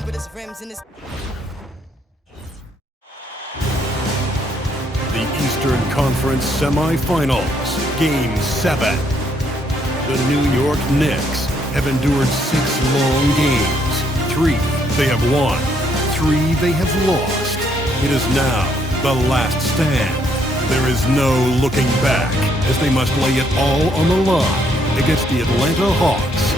shine with his rims and his... The Eastern Conference Semifinals, Game 7. The New York Knicks have endured 6 long games. 3 they have won, 3 they have lost. It is now the last stand. There is no looking back as they must lay it all on the line against the Atlanta Hawks.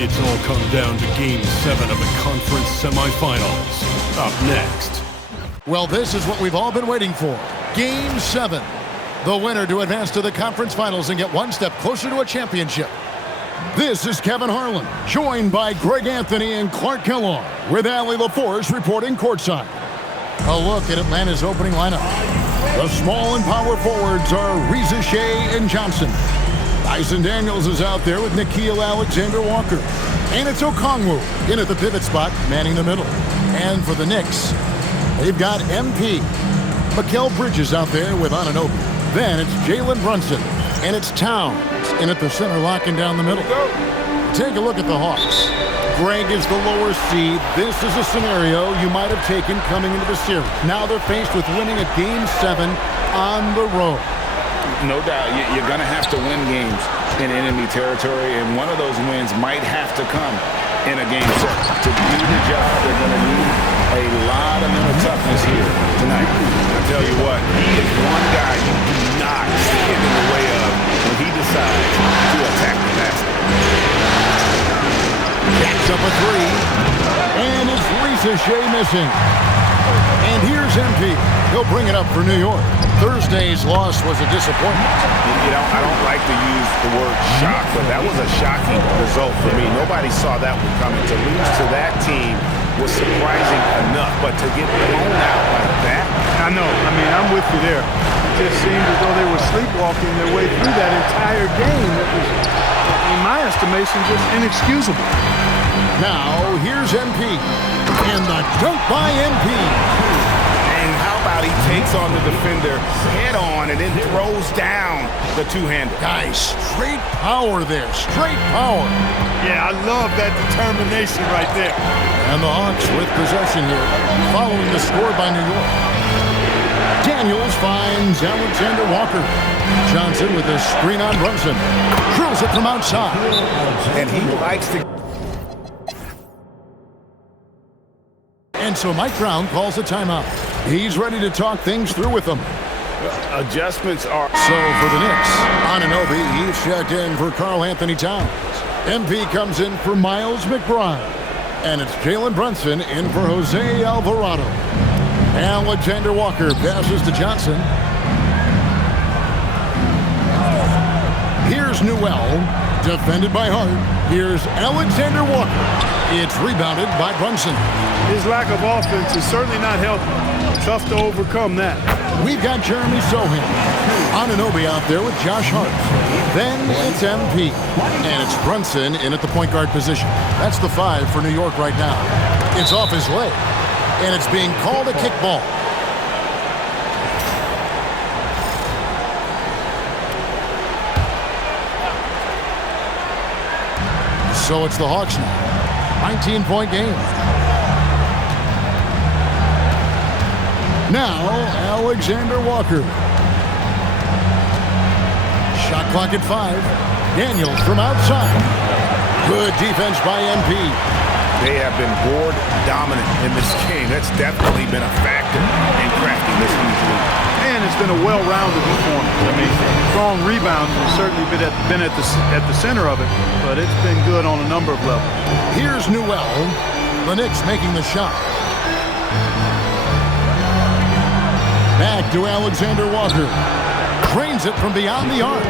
It's all come down to Game 7 of the conference semifinals. Up next. Well, this is what we've all been waiting for. Game 7. The winner to advance to the conference finals and get one step closer to a championship. This is Kevin Harlan, joined by Greg Anthony and Clark Kellogg, with Allie LaForce reporting courtside. A look at Atlanta's opening lineup. The small and power forwards are Reza Shea and Johnson. Dyson Daniels is out there with Nickeil Alexander-Walker. And it's Okongwu in at the pivot spot, manning the middle. And for the Knicks, they've got MP. Mikal Bridges out there with Anunoby. Then it's Jalen Brunson. And it's Towns in at the center, locking down the middle. Take a look at the Hawks. Greg is the lower seed. This is a scenario you might have taken coming into the series. Now they're faced with winning a Game 7 on the road. No doubt, you're going to have to win games in enemy territory, and one of those wins might have to come in a Game 7. To do the job, they're going to need a lot of mental toughness here tonight. I tell you what, there's one guy you do not stand in the way of when he decides to attack the basket. Backs up a 3, and it's Reza Shea missing. And here's MP. He'll bring it up for New York. Thursday's loss was a disappointment. You know, I don't like to use the word shock, but that was a shocking result for me. Nobody saw that one coming. To lose to that team was surprising enough, but to get blown out like that. I know. I mean, I'm with you there. It just seemed as though they were sleepwalking their way through that entire game. It was, in my estimation, just inexcusable. Now, here's MP. And the dunk by MP. And how about he takes on the defender head on and then throws down the two-hander. Guys, straight power there. Straight power. Yeah, I love that determination right there. And the Hawks with possession here, following the score by New York. Daniels finds Alexander-Walker. Johnson with a screen on Brunson. Drills it from outside. And he likes to... And so Mike Brown calls a timeout. He's ready to talk things through with them. Adjustments are... So for the Knicks, Anunoby, he's checked in for Karl Anthony Towns. MP comes in for Miles McBride. And it's Jalen Brunson in for Jose Alvarado. Alexander-Walker passes to Johnson. Here's Newell, defended by Hart. Here's Alexander-Walker. It's rebounded by Brunson. His lack of offense is certainly not helping. Tough to overcome that. We've got Jeremy Sohan. Anunoby out there with Josh Hart. Then it's MP. And it's Brunson in at the point guard position. That's the 5 for New York right now. It's off his leg. And it's being called a kickball. So it's the Hawks now. 19-point game. Now, Alexander-Walker. Shot clock at 5. Daniels from outside. Good defense by MP. They have been board dominant in this game. That's definitely been a factor in crafting this huge lead. And it's been a well-rounded performance. I mean, strong rebounds have certainly been at the center of it, but it's been good on a number of levels. Here's Newell. The Knicks making the shot. Back to Alexander-Walker. Drains it from beyond the arc.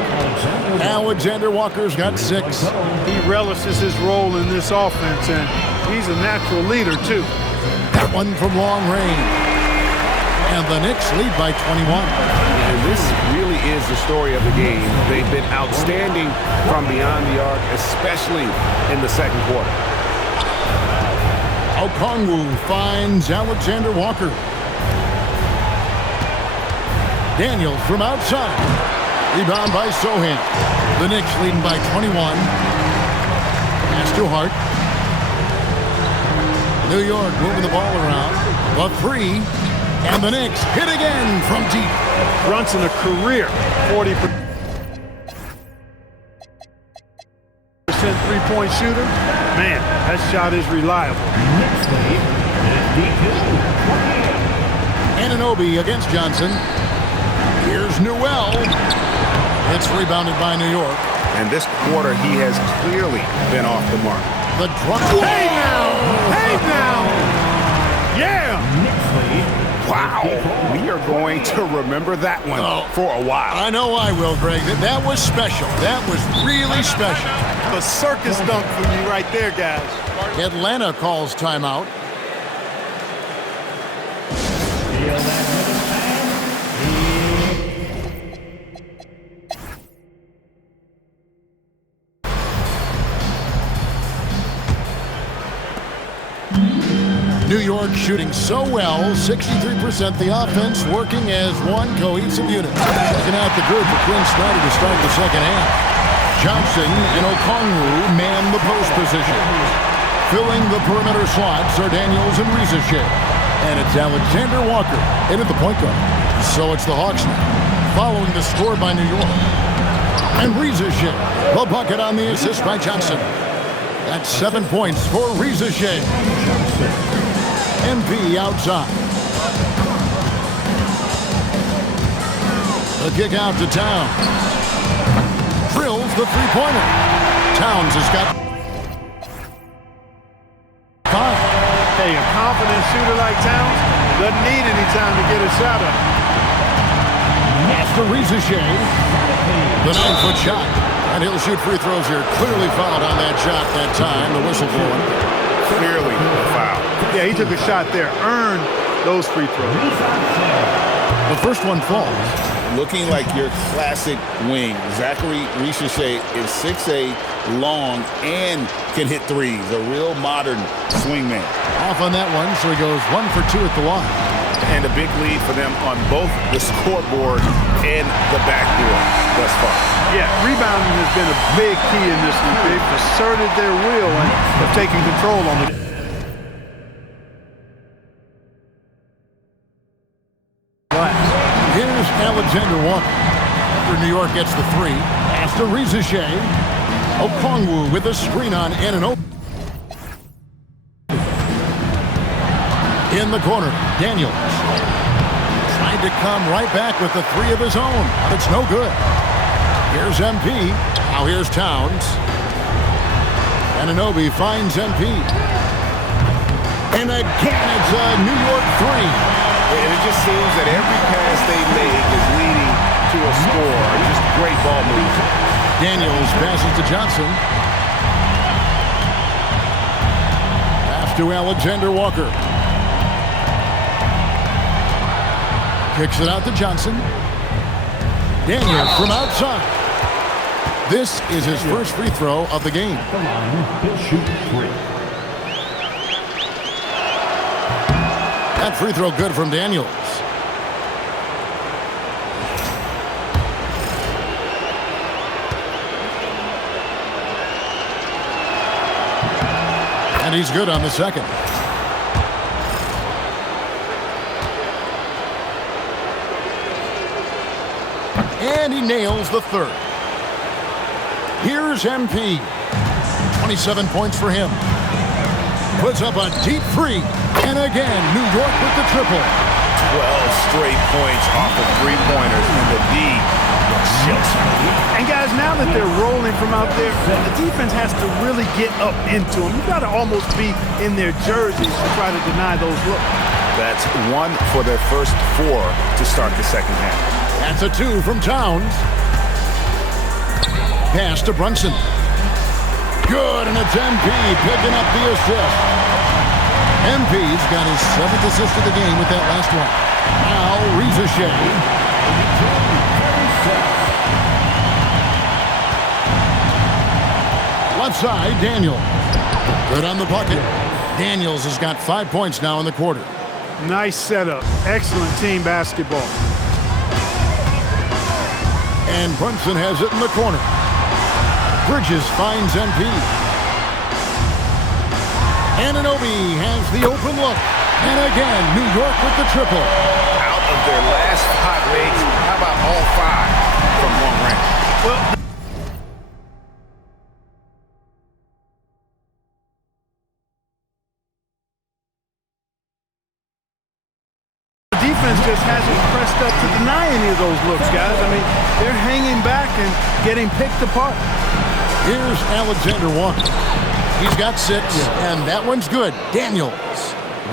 Alexander-Walker's got 6. He relishes his role in this offense, and he's a natural leader, too. That one from long range. And the Knicks lead by 21. And this really is the story of the game. They've been outstanding from beyond the arc, especially in the second quarter. Okongwu finds Alexander-Walker. Daniels from outside. Rebound by Sohan. The Knicks leading by 21. Pass to Hart. New York moving the ball around. The three. And the Knicks hit again from deep. Brunson, a career 40% three-point shooter. Man, that shot is reliable. Anunoby against Johnson. Here's Newell. It's rebounded by New York. And this quarter, he has clearly been off the mark. The drop. Hey now! Hey now! Yeah! Wow. We are going to remember that one for a while. I know I will, Greg. That was special. That was really special. The circus dunk for you right there, guys. Atlanta calls timeout. New York shooting so well, 63%. The offense working as one cohesive unit. Looking out the group for Quinn Snyder to start the second half. Johnson and Okongwu man the post position. Filling the perimeter slots are Daniels and Riza-Shea. And it's Alexander Walker in at the point guard. So it's the Hawks now, following the score by New York. And Riza-Shea, the bucket on the assist by Johnson. That's 7 points for Riza-Shea. MP outside. The kick out to Towns. Drills the three-pointer. Towns has got 5. Hey, a confident shooter like Towns doesn't need any time to get a shot up. After Riza-Shea, the 9-foot shot. And he'll shoot free throws here. Clearly fouled on that shot that time. The whistle for him. Clearly a foul. Yeah, he took a shot there. Earned those free throws. The first one falls. Looking like your classic wing. Zachary Riza-Shea is 6'8", long, and can hit threes. A real modern swingman. Off on that one, so he goes 1 for 2 at the line. And a big lead for them on both the scoreboard and the backboard thus far. Yeah, rebounding has been a big key in this one. They've asserted their will and have taken control on it. Here's Alexander Walker. After New York gets the 3. After Riza-Shea. Okongwu with a screen on Anunoby. In the corner, Daniels. Tried to come right back with the 3 of his own, but it's no good. Here's MP. Now here's Towns. Anunoby finds MP. And again, it's a New York 3. And it just seems that every pass they make is leading to a score. Just great ball movement. Daniels passes to Johnson. Pass to Alexander Walker. Kicks it out to Johnson. Daniels from outside. This is his first free throw of the game. Come on, he'll shoot 3. That free throw good from Daniels. And he's good on the second. And he nails the third. Here's MP. 27 points for him. Puts up a deep 3. And again, New York with the triple. 12 straight points off of three-pointers, and the D looks just And guys, now that they're rolling from out there, the defense has to really get up into them. You've got to almost be in their jerseys to try to deny those looks. That's 1 for their first 4 to start the second half. That's a 2 from Towns. Pass to Brunson. Good, and it's MP picking up the assist. MP's got his 7th assist of the game with that last one. Now, Riza-Shea. Left side, Daniels. Good on the bucket. Daniels has got 5 points now in the quarter. Nice setup. Excellent team basketball. And Brunson has it in the corner. Bridges finds MP. Anunoby has the open look. And again, New York with the triple. Out of their last 5 makes, how about all 5 from long range? Well, the defense just hasn't pressed up to deny any of those looks, guys. I mean, they're hanging back and getting picked apart. Here's Alexander Walker. He's got 6, and that one's good. Daniels.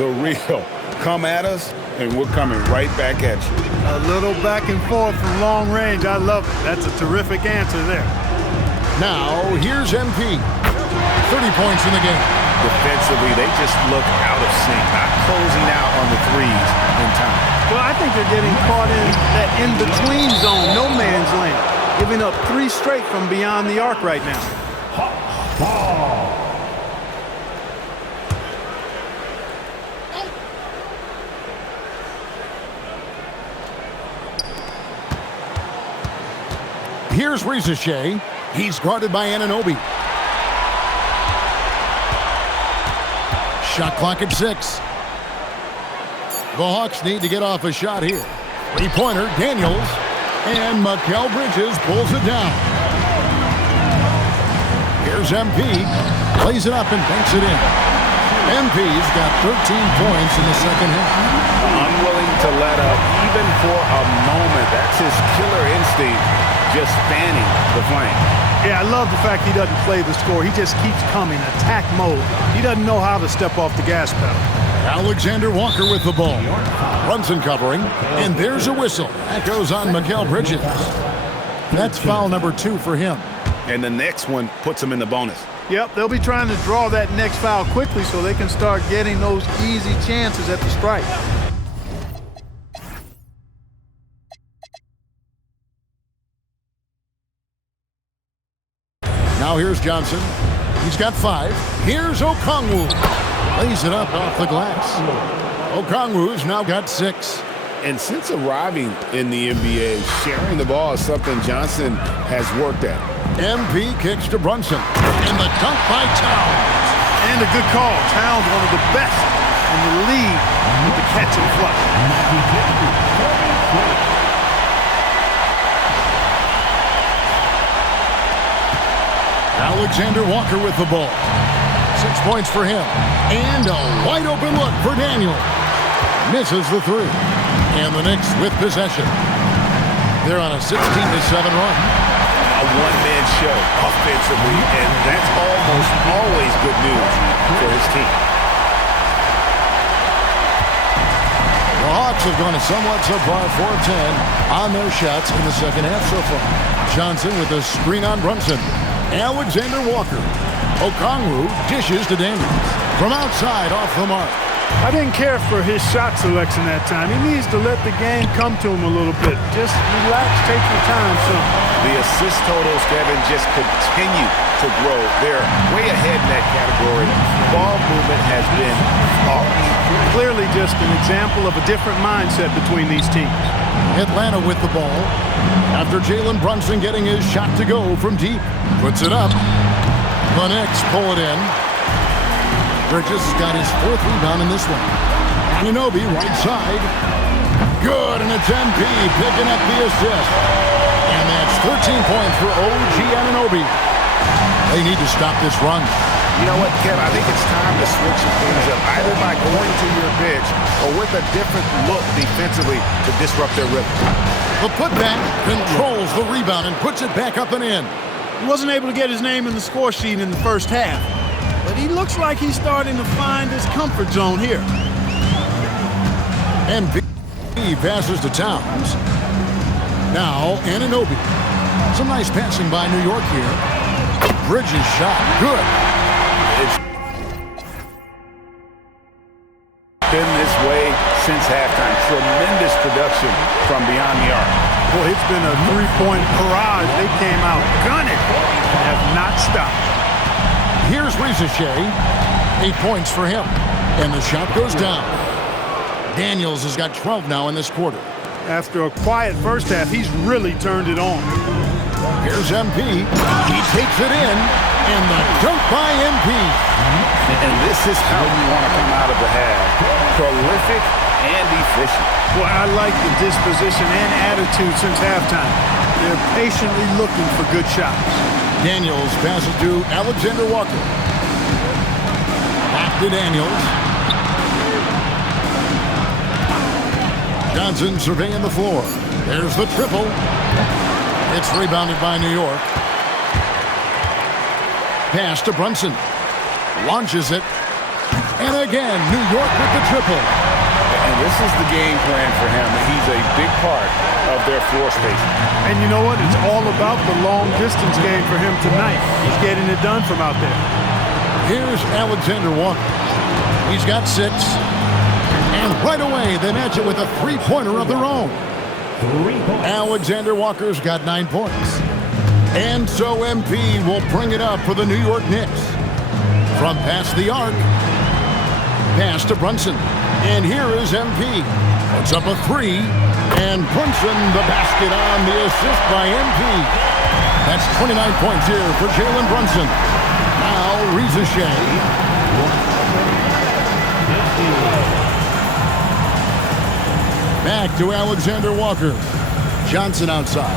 The real. Come at us, and we're coming right back at you. A little back and forth from long range. I love it. That's a terrific answer there. Now, here's MP. 30 points in the game. Defensively, they just look out of sync, not closing out on the threes in time. Well, I think they're getting caught in that in-between zone, no man's land, giving up 3 straight from beyond the arc right now. Ball. Here's Rizachet. He's guarded by Anunoby. Shot clock at 6. The Hawks need to get off a shot here. 3-pointer, Daniels. And Mikal Bridges pulls it down. Here's MP. Plays it up and banks it in. MP's got 13 points in the second half. Unwilling to let up even for a moment. That's his killer instinct, just fanning the flame. Yeah, I love the fact he doesn't play the score. He just keeps coming, attack mode. He doesn't know how to step off the gas pedal. Alexander Walker with the ball. Brunson covering, and there's a whistle. That goes on Mikal Bridges. That's foul number 2 for him. And the next one puts him in the bonus. Yep, they'll be trying to draw that next foul quickly so they can start getting those easy chances at the strike. Now here's Johnson. He's got 5. Here's Okongwu. Lays it up off the glass. Okongwu's now got 6. And since arriving in the NBA, sharing the ball is something Johnson has worked at. MP kicks to Brunson. And the dunk by Towns. And a good call. Towns, one of the best in the league with the catch and flush. Alexander Walker with the ball. 6 points for him. And a wide open look for Daniel. Misses the 3. And the Knicks with possession. They're on a 16-7 run. A one-man show offensively, and that's almost always good news for his team. The Hawks have gone a somewhat subpar 4-10 on their shots in the second half so far. Johnson with a screen on Brunson. Alexander Walker. Okongwu dishes to Daniels. From outside, off the mark. I didn't care for his shot selection that time. He needs to let the game come to him a little bit. Just relax, take your time, son. The assist totals, Kevin, just continue to grow. They're way ahead in that category. Ball movement has been flawless. Clearly just an example of a different mindset between these teams. Atlanta with the ball. After Jalen Brunson getting his shot to go from deep. Puts it up. The Knicks pull it in. Bridges got his 4th rebound in this one. Anunoby right side. Good, and it's MP picking up the assist. And that's 13 points for OG Anunoby. They need to stop this run. You know what, Kev? I think it's time to switch things up, either by going to your bench or with a different look defensively to disrupt their rhythm. The putback controls the rebound and puts it back up and in. He wasn't able to get his name in the score sheet in the first half, but he looks like he's starting to find his comfort zone here. MP passes to Towns. Now Anunoby. Some nice passing by New York here. Bridges shot. Good. It's been this way since halftime. Tremendous production from beyond the arc. Boy, it's been a three-point barrage. They came out gunning and have not stopped. Here's Rizachet. 8 points for him. And the shot goes down. Daniels has got 12 now in this quarter. After a quiet first half, he's really turned it on. Here's MP. He takes it in. And the dunk by MP. And this is how you want to come out of the half. Prolific and efficient. Well, I like the disposition and attitude since halftime. They're patiently looking for good shots. Daniels passes to Alexander Walker. Back to Daniels. Johnson surveying the floor. There's the triple. It's rebounded by New York. Pass to Brunson. Launches it. And again, New York with the triple. And this is the game plan for him. He's a big part of their floor spacing. And you know what? It's all about the long-distance game for him tonight. He's getting it done from out there. Here's Alexander Walker. He's got 6. And right away, they match it with a three-pointer of their own. Alexander Walker's got 9 points. And so MP will bring it up for the New York Knicks. From past the arc, pass to Brunson. And here is MP. Puts up a 3. And Brunson, the basket on the assist by MP. That's 29 points here for Jalen Brunson. Now, Reza Shea. Back to Alexander Walker. Johnson outside.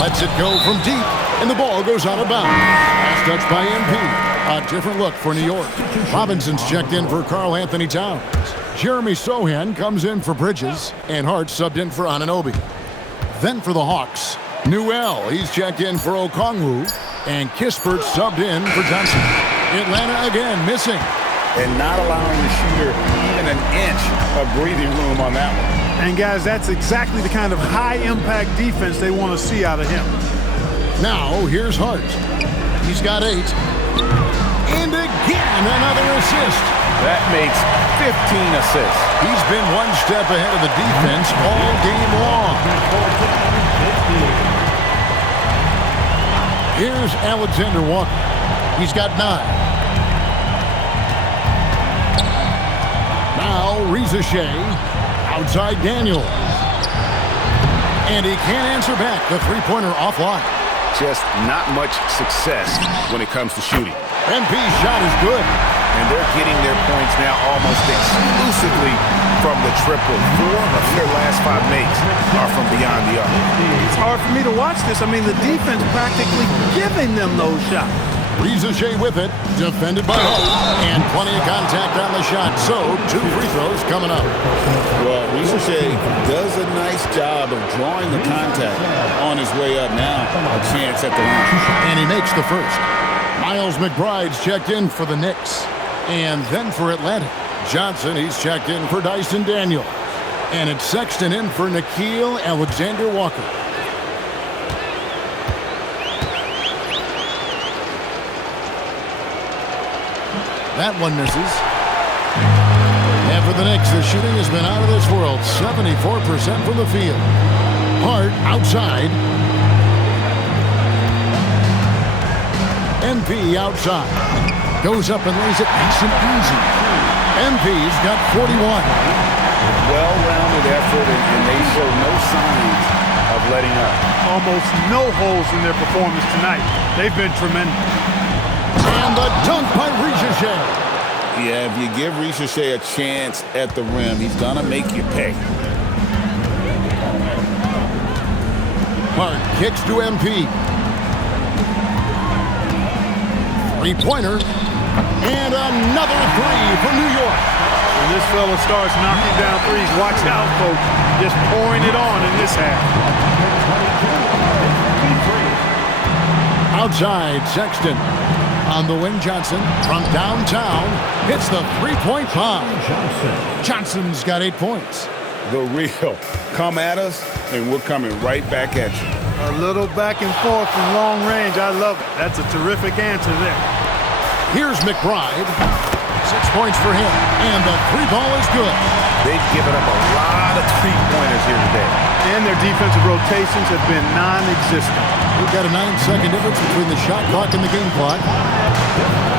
Lets it go from deep. And the ball goes out of bounds. Last touch by MP. A different look for New York. Robinson's checked in for Karl Anthony Towns. Jeremy Sohan comes in for Bridges. And Hart subbed in for Anunoby. Then for the Hawks, Newell. He's checked in for Okongwu. And Kispert subbed in for Johnson. Atlanta again missing. And not allowing the shooter even an inch of breathing room on that one. And guys, that's exactly the kind of high-impact defense they want to see out of him. Now, here's Hart. He's got 8. And again, another assist. That makes 15 assists. He's been one step ahead of the defense all game long. Here's Alexander Walker. He's got 9. Now, Reza Shea. Outside Daniels. And he can't answer back. The three-pointer offline. Just not much success when it comes to shooting. MP's shot is good. And they're getting their points now almost exclusively from the triple. 4 of their last 5 makes are from beyond the arc. It's hard for me to watch this. I mean, the defense practically giving them those shots. Reza Shea with it. Defended by Hope. And plenty of contact on the shot. So, 2 free throws coming up. Well, Reza Shea does a nice job of drawing the contact on his way up. Now, a chance at the line. And he makes the first. Miles McBride's checked in for the Knicks. And then for Atlanta, Johnson, he's checked in for Dyson Daniels. And it's Sexton in for Nickeil Alexander-Walker. That one misses. And for the Knicks, the shooting has been out of this world. 74% from the field. Hart outside. MP outside. Goes up and lays it nice and easy. MP's got 41. Well-rounded effort, and they show no signs of letting up. Almost no holes in their performance tonight. They've been tremendous. And the dunk by Reza Shea. Yeah, if you give Reza Shea a chance at the rim, he's going to make you pay. Hart kicks to MP. Three-pointer. And another 3 for New York. When this fella starts knocking down threes, watch out, folks. Just pouring it on in this half. Outside, Sexton. On the wing, Johnson from downtown hits the three-point bomb. Johnson's got 8 points. The real. Come at us, and we're coming right back at you. A little back and forth from long range. I love it. That's a terrific answer there. Here's McBride. 6 points for him. And the 3-ball is good. They've given up a lot of three-pointers here today. And their defensive rotations have been non-existent. We've got a 9-second difference between the shot clock and the game clock.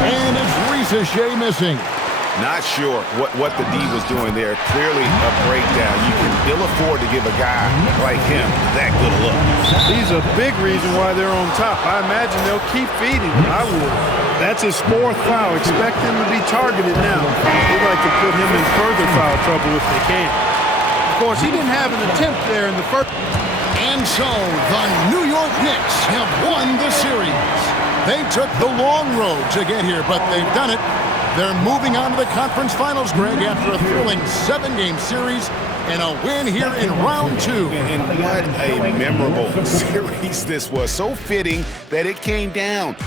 And it's Reza Shea missing. Not sure what the D was doing there. Clearly a breakdown. You can ill afford to give a guy like him that good a look. He's a big reason why they're on top. I imagine they'll keep feeding him. I would. That's his 4th foul. Expect him to be targeted now. They'd like to put him in further foul trouble if they can. Of course, he didn't have an attempt there in the first. And so the New York Knicks have won the series. They took the long road to get here, but they've done it. They're moving on to the conference finals, Greg, after a thrilling 7-game series and a win here in round 2. And what a memorable series this was. So fitting that it came down